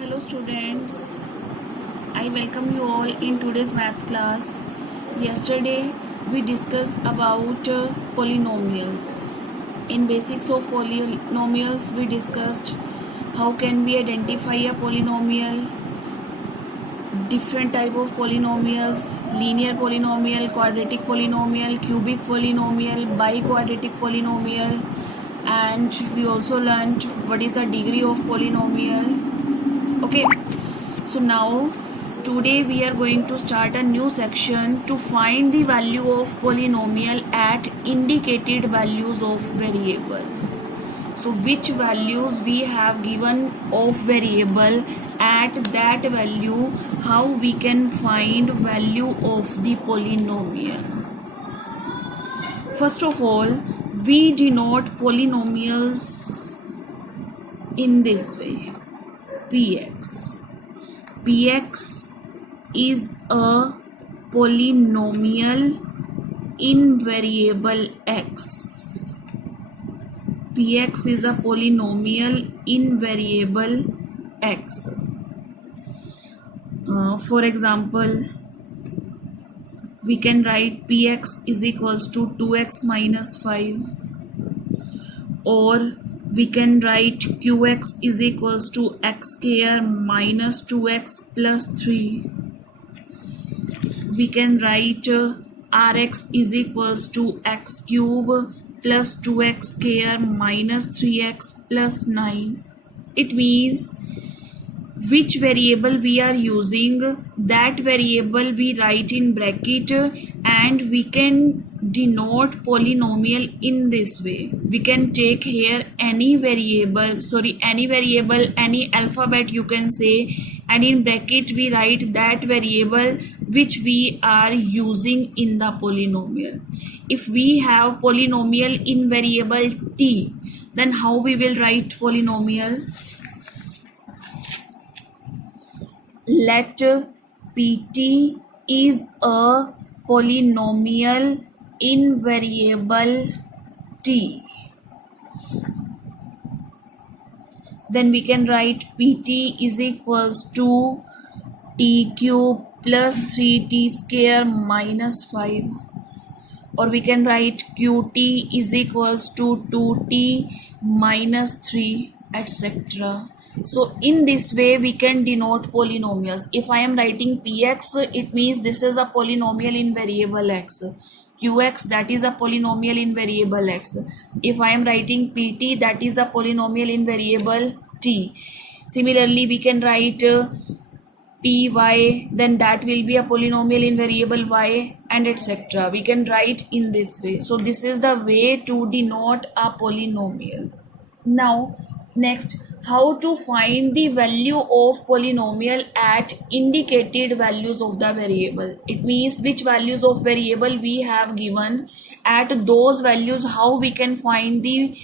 Hello students, I welcome you all in today's maths class. Yesterday we discussed about polynomials. In basics of polynomials we discussed how can we identify a polynomial, different type of polynomials, linear polynomial, quadratic polynomial, cubic polynomial, biquadratic polynomial, and we also learned what is the degree of polynomial. Okay, so now today we are going to start a new section to find the value of polynomial at indicated values of variable. So which values we have given of variable, at that value how we can find value of the polynomial. First of all, we denote polynomials in this way. Px. Px is a polynomial in variable x. Px is a polynomial in variable x. For example, we can write Px is equals to 2x minus 5, or we can write Qx is equals to x square minus 2x plus 3. We can write Rx is equals to x cube plus 2x square minus 3x plus 9. It means which variable we are using, that variable we write in bracket, and we can denote polynomial in this way. We can take here any variable, any alphabet you can say, and in bracket we write that variable which we are using in the polynomial. If we have polynomial in variable t, then how we will write polynomial? Let Pt is a polynomial in variable t. Then we can write Pt is equals to t cube plus 3t square minus 5. Or we can write Qt is equals to 2t minus 3, etc. So in this way we can denote polynomials. If I am writing Px, it means this is a polynomial in variable x. Qx, that is a polynomial in variable x. If I am writing Pt, that is a polynomial in variable t. Similarly, we can write Py, then that will be a polynomial in variable y, and etc. We can write in this way. So this is the way to denote a polynomial. Now next, how to find the value of polynomial at indicated values of the variable. It means which values of variable we have given, at those values how we can find the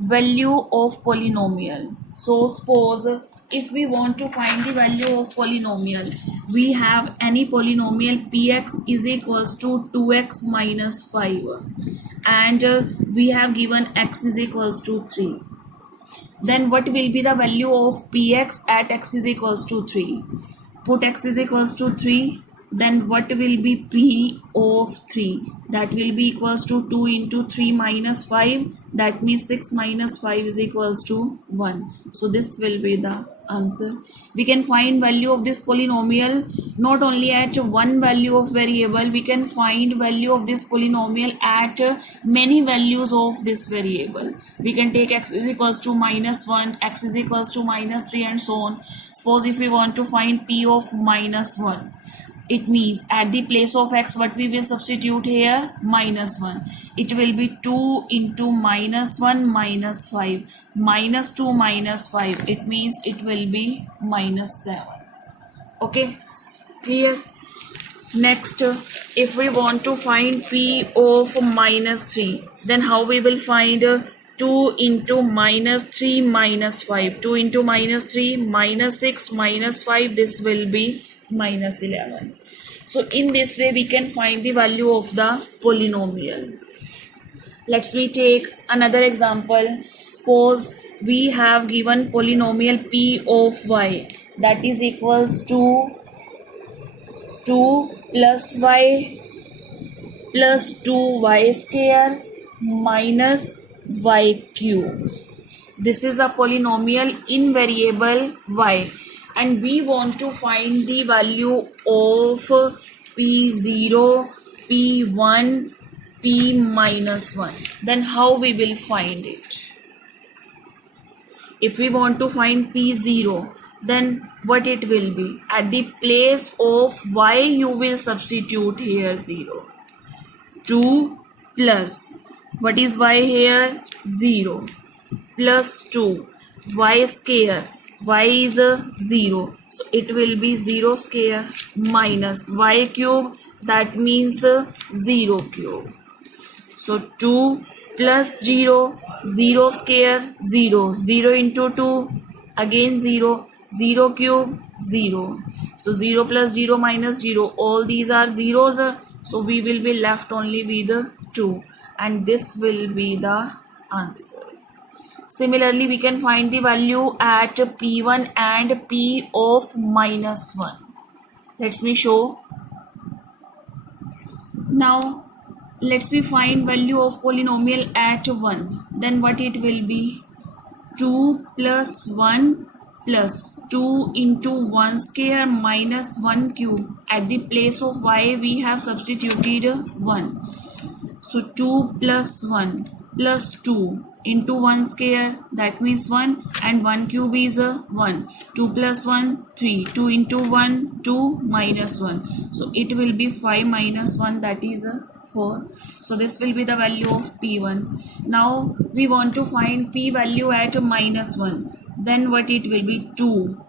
value of polynomial. So suppose if we want to find the value of polynomial, we have any polynomial Px is equals to 2x minus 5, and we have given x is equals to 3. Then what will be the value of Px at x is equals to 3? Put x is equals to 3, then what will be P of 3? That will be equals to 2 into 3 minus 5. That means 6 minus 5 is equals to 1. So this will be the answer. We can find value of this polynomial not only at one value of variable, we can find value of this polynomial at many values of this variable. We can take x is equals to minus 1, x is equals to minus 3, and so on. Suppose if we want to find P of minus 1, it means at the place of x what we will substitute here? Minus 1. It will be 2 into minus 1 minus 5. Minus 2 minus 5. It means it will be minus 7. Okay, clear? Next, if we want to find P of minus 3, then how we will find 2 into minus 3 minus 5. 2 into minus 3 minus 6 minus 5. This will be minus 11. So in this way we can find the value of the polynomial. Let's me take another example. Suppose we have given polynomial P of y. that is equals to 2 plus y plus 2y square minus y cube. This is a polynomial in variable y, and we want to find the value of p0, p1, p minus 1. Then how we will find it? If we want to find p0, then what it will be? At the place of y you will substitute here 0. 2 plus, what is y here? 0 plus 2 y square, y is a 0, so it will be 0 square minus y cube, that means 0 cube. So 2 plus 0, 0 square 0, 0 into 2 again 0, 0 cube 0. So 0 plus 0 minus 0, all these are zeros, so we will be left only with 2, and this will be the answer. Similarly, we can find the value at p1 and p of minus 1. Let me show. Now, let's we find value of polynomial at 1. Then what it will be? 2 plus 1 plus 2 into 1 square minus 1 cube. At the place of y, we have substituted 1. So 2 plus 1 plus 2 into 1 square, that means 1, and 1 cube is 1. 2 plus 1, 3. 2 into 1, 2 minus 1. So it will be 5 minus 1, that is 4. So this will be the value of p1. Now we want to find p value at minus 1. Then what it will be? 2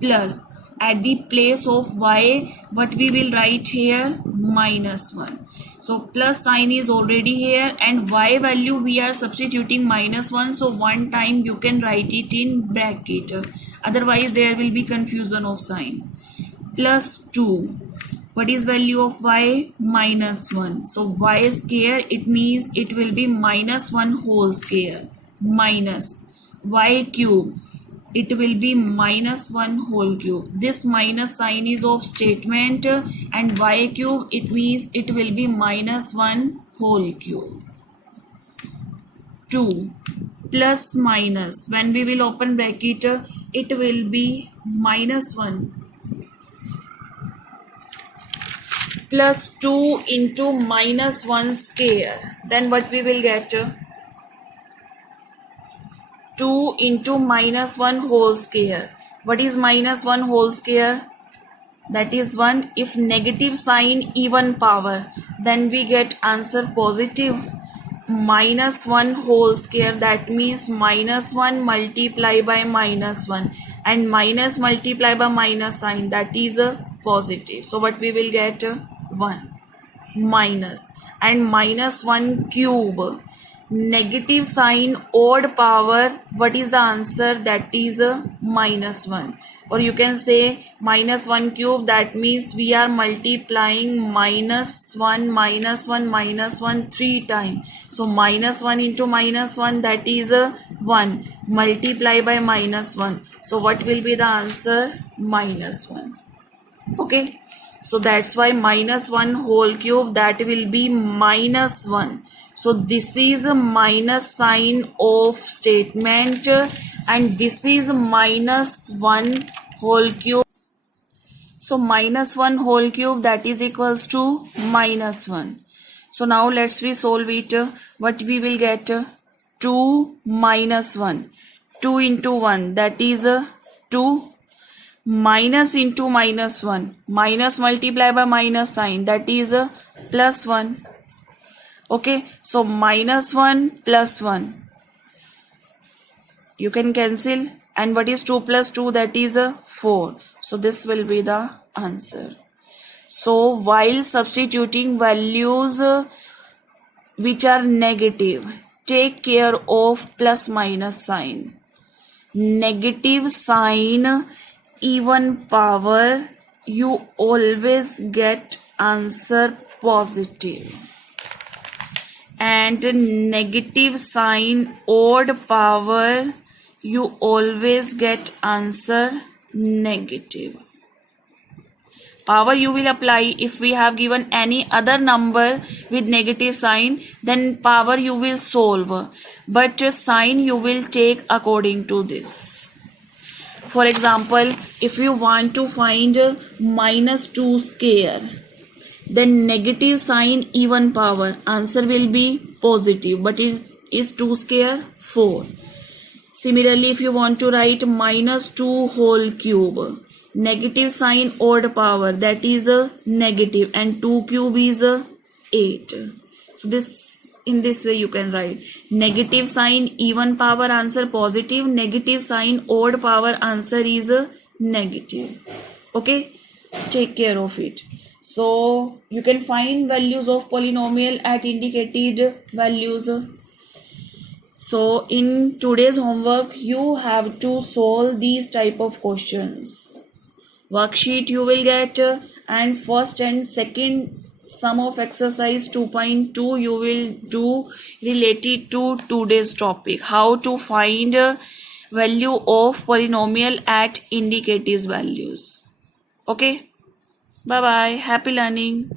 plus, at the place of y, what we will write here? Minus 1. So plus sign is already here, and y value we are substituting minus 1. So one time you can write it in bracket. Otherwise there will be confusion of sign. Plus 2. What is value of y? Minus 1. So y square, it means it will be minus 1 whole square minus y cube. It will be minus 1 whole cube. This minus sign is of statement, and y cube, it means it will be minus 1 whole cube. 2 plus minus, when we will open bracket, it will be minus 1 plus 2 into minus 1 square. Then what we will get? 2 into minus 1 whole square. What is minus 1 whole square? That is 1. If negative sign even power, then we get answer positive. Minus 1 whole square, that means minus 1 multiply by minus 1, and minus multiply by minus sign, that is a positive. So what we will get? 1 minus, and minus 1 cube, negative sign odd power, what is the answer? That is minus 1. Or you can say minus 1 cube, that means we are multiplying minus 1 minus 1 minus 1 3 times. So minus 1 into minus 1, that is 1, multiply by minus 1. So what will be the answer? Minus 1. Okay, so that's why minus 1 whole cube, that will be minus 1. So this is a minus sign of statement, and this is minus 1 whole cube. So minus 1 whole cube, that is equals to minus 1. So now let's we solve it. What we will get? 2 minus 1. 2 into 1, that is 2. Minus into minus 1. Minus multiply by minus sign, that is plus 1. Okay, so minus 1 plus 1, you can cancel, and what is 2 plus 2? That is 4. So this will be the answer. So while substituting values which are negative, take care of plus minus sign. Negative sign, even power, you always get answer positive. And negative sign odd power, you always get answer negative. Power you will apply if we have given any other number with negative sign, then power you will solve, but sign you will take according to this. For example, if you want to find minus 2 square, then negative sign even power, answer will be positive, but is 2 square 4. Similarly, if you want to write minus 2 whole cube, negative sign odd power, that is a negative, and 2 cube is a 8. So this, in this way you can write negative sign even power, answer positive, negative sign odd power, answer is a negative. Okay, take care of it. So you can find values of polynomial at indicated values. So in today's homework you have to solve these type of questions. Worksheet you will get, and first and second sum of exercise 2.2 you will do related to today's topic, how to find value of polynomial at indicative values. Okay, bye bye, happy learning.